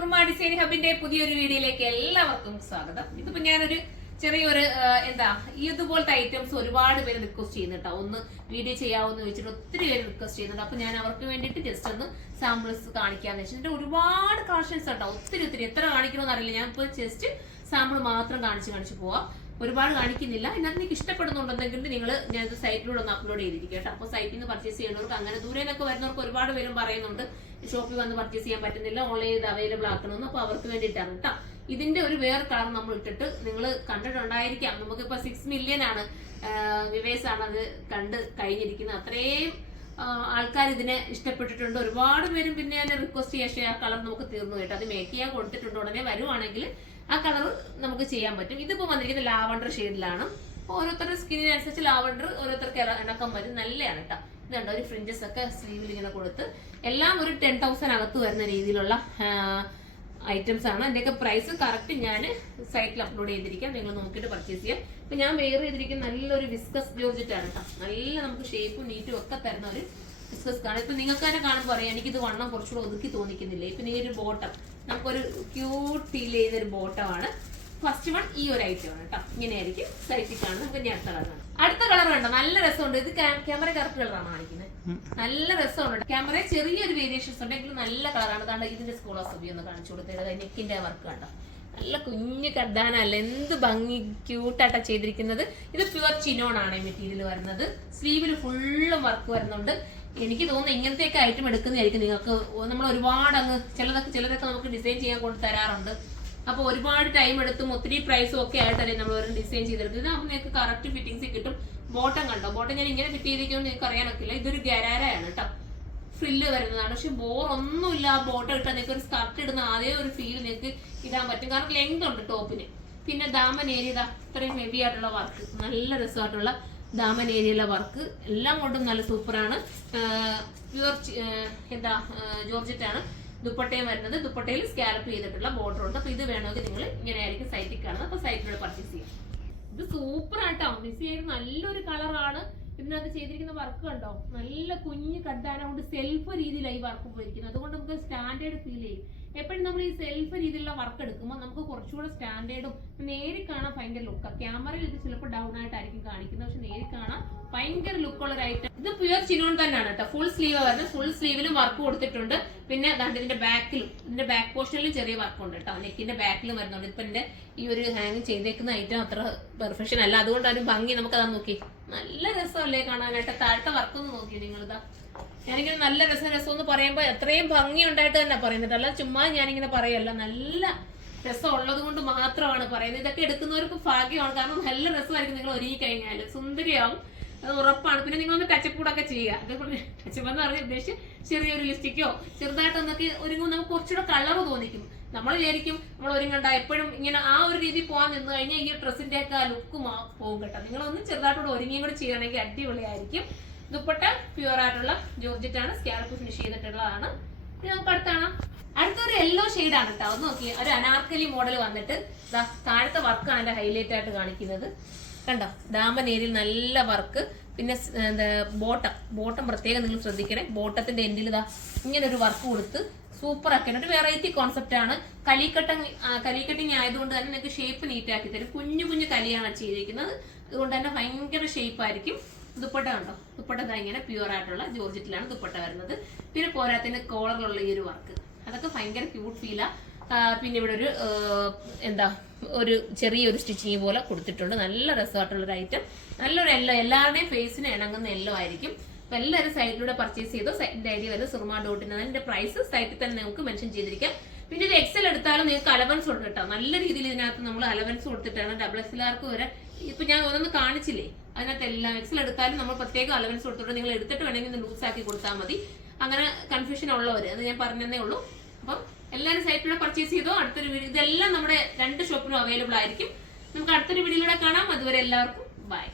Soorma design ഹബിന്റെ പുതിയൊരു വീഡിയോയിലേക്ക് എല്ലാവർക്കും സ്വാഗതം. ഇതിപ്പോ ഞാനൊരു ചെറിയൊരു ഇതുപോലത്തെ ഐറ്റംസ് ഒരുപാട് പേര് റിക്വസ്റ്റ് ചെയ്യുന്നുട്ടോ. ഒന്ന് വീഡിയോ ചെയ്യാവെന്ന് ചോദിച്ചിട്ട് ഒത്തിരി പേര് റിക്വസ്റ്റ് ചെയ്യുന്നുണ്ട്. അപ്പൊ ഞാൻ അവർക്ക് വേണ്ടിയിട്ട് ജസ്റ്റ് ഒന്ന് സാമ്പിൾസ് കാണിക്കാന്ന് വെച്ചിട്ട് ഒരുപാട് കളക്ഷൻസ് കേട്ടോ. ഒത്തിരി എത്ര കാണിക്കണമെന്ന് അറിയില്ല. ഞാൻ ഇപ്പോൾ ജസ്റ്റ് സാമ്പിൾ മാത്രം കാണിച്ച് പോവാം. ഒരുപാട് കാണിക്കുന്നില്ല. ഇതിനകത്ത് നിങ്ങൾക്ക് ഇഷ്ടപ്പെടുന്നുണ്ടെങ്കിൽ നിങ്ങൾ ഞാൻ സൈറ്റിലൂടെ ഒന്ന് അപ്ലോഡ് ചെയ്തിരിക്കും കേട്ടോ. അപ്പോൾ സൈറ്റിൽ നിന്ന് പർച്ചേസ് ചെയ്യുന്നവർക്ക് അങ്ങനെ ദൂരെ നിന്നൊക്കെ വരുന്നവർക്ക് ഒരുപാട് പേരും പറയുന്നുണ്ട് ഷോപ്പിൽ വന്ന് പർച്ചേസ് ചെയ്യാൻ പറ്റുന്നില്ല, ഓൺലൈൻ ഇത് അവൈലബിൾ ആക്കണമെന്ന്. അപ്പോൾ അവർക്ക് വേണ്ടിയിട്ടാണ് കേട്ടോ. ഇതിന്റെ ഒരു വേറെ കളർ നമ്മൾ ഇട്ടിട്ട് നിങ്ങൾ കണ്ടിട്ടുണ്ടായിരിക്കാം. നമുക്കിപ്പോൾ 6 മില്യൺ ആണ് വ്യൂവേഴ്സ് ആണ് അത് കണ്ട് കഴിഞ്ഞിരിക്കുന്നത്. അത്രയും ആൾക്കാർ ഇതിനെ ഇഷ്ടപ്പെട്ടിട്ടുണ്ട്. ഒരുപാട് പേരും പിന്നെ അതിനെ റിക്വസ്റ്റ് ചെയ്യാൻ ആ കളർ നമുക്ക് തീർന്നു കേട്ടോ. അത് മേക്ക് ചെയ്യാൻ കൊടുത്തിട്ടുണ്ട്. ഉടനെ വരുവാണെങ്കിൽ ആ കളർ നമുക്ക് ചെയ്യാൻ പറ്റും. ഇതിപ്പോ വന്നിരിക്കുന്നത് ലാവണ്ടർ ഷെയ്ഡിലാണ്. ഓരോരുത്തരുടെ സ്കിന്നിനനുസരിച്ച് ലാവണ്ടർ ഓരോരുത്തർക്ക് ഇണക്കം വരും. നല്ലതാണ് കേട്ടോ. ഇതുണ്ട് ഒരു ഫ്രിഞ്ചസ് ഒക്കെ സ്ലീവിൽ ഇങ്ങനെ കൊടുത്ത് എല്ലാം ഒരു 10,000 അകത്ത് വരുന്ന രീതിയിലുള്ള ഐറ്റംസ് ആണ്. അതിന്റെയൊക്കെ പ്രൈസ് കറക്റ്റ് ഞാൻ സൈറ്റിൽ അപ്ലോഡ് ചെയ്തിരിക്കാം. നിങ്ങൾ നോക്കിയിട്ട് പർച്ചേസ് ചെയ്യാം. ഇപ്പൊ ഞാൻ വെയർ ചെയ്തിരിക്കുന്ന നല്ലൊരു വിസ്കസ് ജോർജറ്റ് ആണ് കേട്ടോ. നല്ല നമുക്ക് ഷേപ്പും നീറ്റും ഒക്കെ തരുന്ന ഒരു വിസ്കസ് കാണാം. ഇപ്പൊ നിങ്ങൾക്ക് തന്നെ കാണുമ്പോൾ അറിയാം എനിക്കിത് വണ്ണം കുറച്ചുകൂടെ ഒതുക്കി തോന്നിക്കുന്നില്ലേ. ഇപ്പൊ ഈ ഒരു ബോട്ടം നമുക്കൊരു ക്യൂട്ട് ഫീൽ ചെയ്തൊരു ബോട്ടമാണ്. ഫസ്റ്റ് വൺ ഈ ഒരു ഐറ്റം ആണ് കേട്ടോ. ഇങ്ങനെയായിരിക്കും സൈറ്റിൽ കാണുന്നത്. നമുക്ക് ഇനി അടുത്ത കളറാണ്. അടുത്ത കളർ കണ്ടോ, നല്ല രസമുണ്ട്. ഇത് ക്യാമറ കറക്റ്റ് കളറാണ് കാണിക്കുന്നത്. നല്ല രസമുണ്ട്. ക്യാമറ ചെറിയൊരു വേരിയേഷൻസ് ഉണ്ടെങ്കിലും നല്ല കളറാണ്. കണ്ടോ ഇതിന്റെ സ്കൂൾ ഓഫ് വ്യൂ ഒന്ന് കാണിച്ചു കൊടുത്തത്. നെക്കിന്റെ വർക്ക് കണ്ടോ, നല്ല കുഞ്ഞു കഡാനല്ല, എന്ത് ഭംഗി ക്യൂട്ടായിട്ടാ ചെയ്തിരിക്കുന്നത്. ഇത് പ്യുവർ ചിനോൺ ആണ് മെറ്റീരിയൽ വരുന്നത്. സ്ലീവിൽ ഫുള്ളും വർക്ക് വരുന്നുണ്ട്. എനിക്ക് തോന്നുന്നു ഇങ്ങനത്തെയൊക്കെ ഐറ്റം എടുക്കുന്നതായിരിക്കും നിങ്ങൾക്ക്. നമ്മൾ ഒരുപാട് ചിലതൊക്കെ നമുക്ക് ഡിസൈൻ ചെയ്യാൻ കൊണ്ട് തരാറുണ്ട്. അപ്പൊ ഒരുപാട് ടൈം എടുത്തും ഒത്തിരി പ്രൈസും ഒക്കെ ആയിട്ടല്ലേ നമ്മൾ ഒരു ഡിസൈൻ ചെയ്തെടുക്കുന്നത്. അപ്പൊ നിങ്ങൾക്ക് കറക്റ്റ് ഫിറ്റിംഗ്സ് കിട്ടും. ബോട്ടം കണ്ടോ, ബോട്ടം ഞാൻ ഇങ്ങനെ ഫിറ്റ് ചെയ്തിരിക്കുമ്പോൾ നിങ്ങൾക്ക് അറിയാനൊക്കില്ല. ഇതൊരു ഗരാരയാണ് കേട്ടോ. ഫ്രില്ല് വരുന്നതാണ്. പക്ഷെ ഒന്നുമില്ല. ആ ബോട്ടം ഇട്ടാൽ നിങ്ങൾക്ക് ഒരു സ്കർട്ട് ഇടുന്ന അതേ ഒരു ഫീൽ നിങ്ങൾക്ക് ഇടാൻ പറ്റും. കാരണം ലെങ്ത് ഉണ്ട് ടോപ്പിന്. പിന്നെ ദാമൻ ഏരിയ ഇത്രയും ഹെവി ആയിട്ടുള്ള വർക്ക്, നല്ല രസമായിട്ടുള്ള ദാമൻ ഏരിയയിലെ വർക്ക് എല്ലാം കൊണ്ടും നല്ല സൂപ്പറാണ്. പ്യുവർ ജോർജറ്റ് ആണ്. ദുപ്പട്ടയും വരുന്നത്. ദുപ്പട്ടയിൽ സ്കാലപ്പ് ചെയ്തിട്ടുള്ള ബോർഡർ ഉണ്ട്. അപ്പൊ ഇത് വേണമെങ്കിൽ നിങ്ങൾ ഇങ്ങനെയായിരിക്കും സൈറ്റിൽ കാണുന്നത്. അപ്പൊ സൈറ്റിലൂടെ പർച്ചേസ് ചെയ്യാം. ഇത് സൂപ്പർ ആയിട്ടോ. മിസ് ചെയ്ത് നല്ലൊരു കളറാണ്. ഇതിനകത്ത് ചെയ്തിരിക്കുന്ന വർക്ക് കണ്ടോ, നല്ല കുഞ്ഞ് കഡാന കൊണ്ട് സെൽഫ് രീതിയിലാണ് ഈ വർക്ക് പോയിരിക്കുന്നത്. അതുകൊണ്ട് നമുക്ക് സ്റ്റാൻഡേർഡ് ഫീൽ ചെയ്യും. എപ്പോഴും നമ്മൾ ഈ സെൽഫ് രീതിയിലുള്ള വർക്ക് എടുക്കുമ്പോൾ നമുക്ക് കുറച്ചുകൂടെ സ്റ്റാൻഡേർഡും നേരിൽ കാണാൻ ഭയങ്കര ലുക്കാണ്. ക്യാമറയിൽ ഇത് ചിലപ്പോൾ ഡൗൺ ആയിട്ടായിരിക്കും കാണിക്കുന്നത്. പക്ഷെ നേരിൽ കാണാൻ ഭയങ്കര ലുക്കുള്ള ഒരു ഐറ്റം. ഇത് പ്യുവർ ചിനോൺ തന്നെയാണ് കേട്ടോ. ഫുൾ സ്ലീവ് വരുന്നത്. ഫുൾ സ്ലീവിലും വർക്ക് കൊടുത്തിട്ടുണ്ട്. പിന്നെ ഇതിന്റെ ബാക്കിലും, ഇതിന്റെ ബാക്ക് പോർഷനിലും ചെറിയ വർക്ക് ഉണ്ട് കേട്ടോ. നെക്കിന്റെ ബാക്കിലും വരുന്നുണ്ട്. ഇപ്പൊ എന്റെ ഈ ഒരു ഹാങ് ചെയ്തേക്കുന്ന ഐറ്റം അത്ര പെർഫെക്ഷൻ അല്ല. അതുകൊണ്ട് ഒരു ഭംഗി നമുക്കതാ നോക്കി. നല്ല രസമല്ലേ കാണാനായിട്ട്. താഴത്തെ വർക്ക് ഒന്ന് നോക്കി നിങ്ങളിതാ. ഞാനിങ്ങനെ നല്ല രസം എന്ന് പറയുമ്പോൾ അത്രയും ഭംഗി ഉണ്ടായിട്ട് തന്നെ പറയുന്നത്. അല്ല ചുമ്മാ ഞാനിങ്ങനെ പറയല്ല, നല്ല രസം ഉള്ളത് കൊണ്ട് മാത്രമാണ് പറയുന്നത്. ഇതൊക്കെ എടുക്കുന്നവർക്ക് ഭാഗ്യമാണ്. കാരണം നല്ല രസമായിരിക്കും. നിങ്ങൾ ഒരുങ്ങി കഴിഞ്ഞാൽ സുന്ദരിയാവും, അത് ഉറപ്പാണ്. പിന്നെ നിങ്ങളൊന്ന് ടച്ചപ്പ് കൂടെ ചെയ്യുക. അതേപോലെ ടച്ചപ്പ് എന്ന് പറഞ്ഞ ഉദ്ദേശിച്ച് ചെറിയൊരു ലിപ്സ്റ്റിക്കോ ചെറുതായിട്ടൊന്നൊക്കെ ഒരുങ്ങുമ്പോൾ നമുക്ക് കുറച്ചുകൂടെ കളർ തോന്നിക്കും. നമ്മൾ വിചാരിക്കും നമ്മൾ ഒരുങ്ങണ്ട എപ്പോഴും ഇങ്ങനെ ആ ഒരു രീതിയിൽ പോകാൻ നിന്ന് കഴിഞ്ഞാൽ ഈ ഡ്രസ്സിന്റെ ഒക്കെ ആ ലുക്ക് പോകും കേട്ടോ. നിങ്ങളൊന്ന് ചെറുതായിട്ടോടെ ഒരുങ്ങിയും കൂടെ ചെയ്യുകയാണെങ്കിൽ അടിപൊളിയായിരിക്കും. ദുപ്പട്ട പ്യുവർ ആയിട്ടുള്ള ജോർജറ്റ് ആണ്. സ്കാലപ്പ് ഫിനിഷ് ചെയ്തിട്ടുള്ളതാണ്. ഇത് നമുക്ക് അടുത്തൊരു യെല്ലോ ഷെയ്ഡാണ് കേട്ടോ. ഒന്ന് നോക്കി, ഒരു അനാർക്കലി മോഡൽ വന്നിട്ട് താഴത്തെ വർക്കാണ് എന്റെ ഹൈലൈറ്റ് ആയിട്ട് കാണിക്കുന്നത്. കണ്ടോ, ദാമൻ ഏരിയയിൽ നല്ല വർക്ക്. പിന്നെ ബോട്ടം പ്രത്യേകം നിങ്ങൾ ശ്രദ്ധിക്കണേ. ബോട്ടത്തിന്റെ എൻഡിൽ ഇങ്ങനെ ഒരു വർക്ക് കൊടുത്ത് സൂപ്പർ ആക്കാൻ ഒരു വെറൈറ്റി കോൺസെപ്റ്റ് ആണ്. കലിക്കട്ടിങ് ആയതുകൊണ്ട് തന്നെ നിങ്ങൾക്ക് ഷേപ്പ് നീറ്റ് ആക്കി തരും. കുഞ്ഞു കലിയാണ് ചെയ്തിരിക്കുന്നത്. അതുകൊണ്ട് തന്നെ ഭയങ്കര ഷേപ്പ് ആയിരിക്കും. ദുപ്പട്ട കണ്ടോ, ദുപ്പട്ട ഇങ്ങനെ പ്യുവർ ആയിട്ടുള്ള ജോർജറ്റിലാണ് ദുപ്പട്ട വരുന്നത്. പിന്നെ പോരാത്തിന് കോളറിലുള്ള ഈ ഒരു വർക്ക് അതൊക്കെ ഭയങ്കര ക്യൂട്ട് ഫീലാ. പിന്നെ ഇവിടെ ഒരു ചെറിയൊരു സ്റ്റിച്ചിങ് പോലെ കൊടുത്തിട്ടുണ്ട്. നല്ല രസമായിട്ടുള്ളൊരു ഐറ്റം. നല്ലൊരു എല്ലാവരുടെയും ഫേസിന് ഇണങ്ങുന്ന എല്ലോ ആയിരിക്കും. അപ്പൊ എല്ലാവരും സൈറ്റിലൂടെ പർച്ചേസ് ചെയ്തോ. സൈറ്റിന്റെ ഐഡി വരുന്നത് surma.in. അതിന്റെ പ്രൈസ് സൈറ്റിൽ തന്നെ നിങ്ങൾക്ക് മെൻഷൻ ചെയ്തിരിക്കാം. പിന്നെ ഇത് എക്സൽ എടുത്താലും നിങ്ങൾക്ക് അലവൻസ് ഉണ്ട് കേട്ടോ. നല്ല രീതിയിൽ ഇതിനകത്ത് നമ്മൾ അലവൻസ് കൊടുത്തിട്ടാണ്. XXL വരെ ഇപ്പൊ ഞാൻ ഒന്നൊന്ന് കാണിച്ചില്ലേ, അതിനകത്ത് എല്ലാം എക്സൽ എടുത്താലും നമ്മൾ പ്രത്യേകം അലവൻസ് കൊടുത്തിട്ട് നിങ്ങൾ എടുത്തിട്ട് വേണമെങ്കിൽ ലൂസ് ആക്കി കൊടുത്താൽ മതി. അങ്ങനെ കൺഫ്യൂഷൻ ഉള്ളവര് അത് ഞാൻ പറഞ്ഞതേ ഉള്ളൂ. അപ്പം എല്ലാവരും സൈറ്റിലൂടെ പർച്ചേസ് ചെയ്തോ. അടുത്തൊരു വീഡിയോ ഇതെല്ലാം നമ്മുടെ 2 ഷോപ്പിലും അവൈലബിൾ ആയിരിക്കും. നമുക്ക് അടുത്തൊരു വീഡിയോയിലൂടെ കാണാം. അതുവരെ എല്ലാവർക്കും ബൈ.